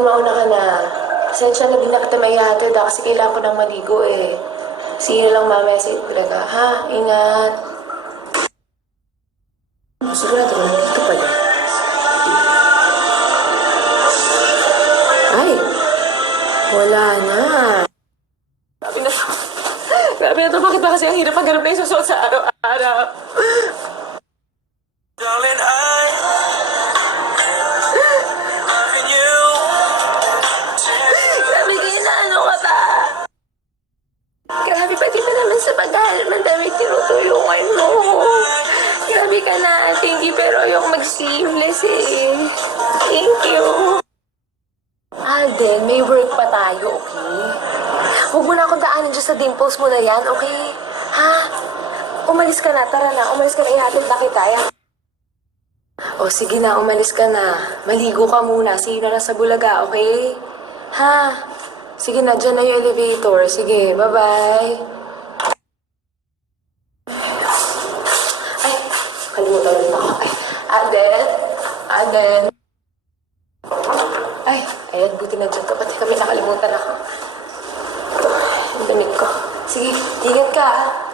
Aden, mauna ka na. Pasensya na din na kita maihatid kasi kailangan ko ng maligo eh. Sino lang mamaya sa talaga. Ha? Ingat. Sigurado ko, dito pala. Ay, wala na. Grabe na to. Grabe na to. Bakit ba kasi ang hirap maghanap na yung susuot sa araw-araw? Darling, I'm loving you. Grabe, ginaano ka ba? Grabe, pati pa naman sa paghahanap ng damit tinutulungan mo. Grabe ka na, thank you, pero ayoko mag-sleeveless eh. Thank you. Alden, may work pa tayo, okay? Huwag mo na akong daanan dyan sa dimples mo na yan, okay? Ha? Umalis ka na, tara na. Umalis ka na, ihatid na kita. O sige na, umalis ka na. Maligo ka muna. See you na lang sa Bulaga, okay? Ha? Sige na, dyan na yung elevator. Sige, bye-bye. Ay, kalimutan ulit ako. Ay, Aden? Aden? Ay, ayan, buti na dyan to. Pati kami nakalimutan ako. Ito, yung damit ko. Sige, ingat ka, ha?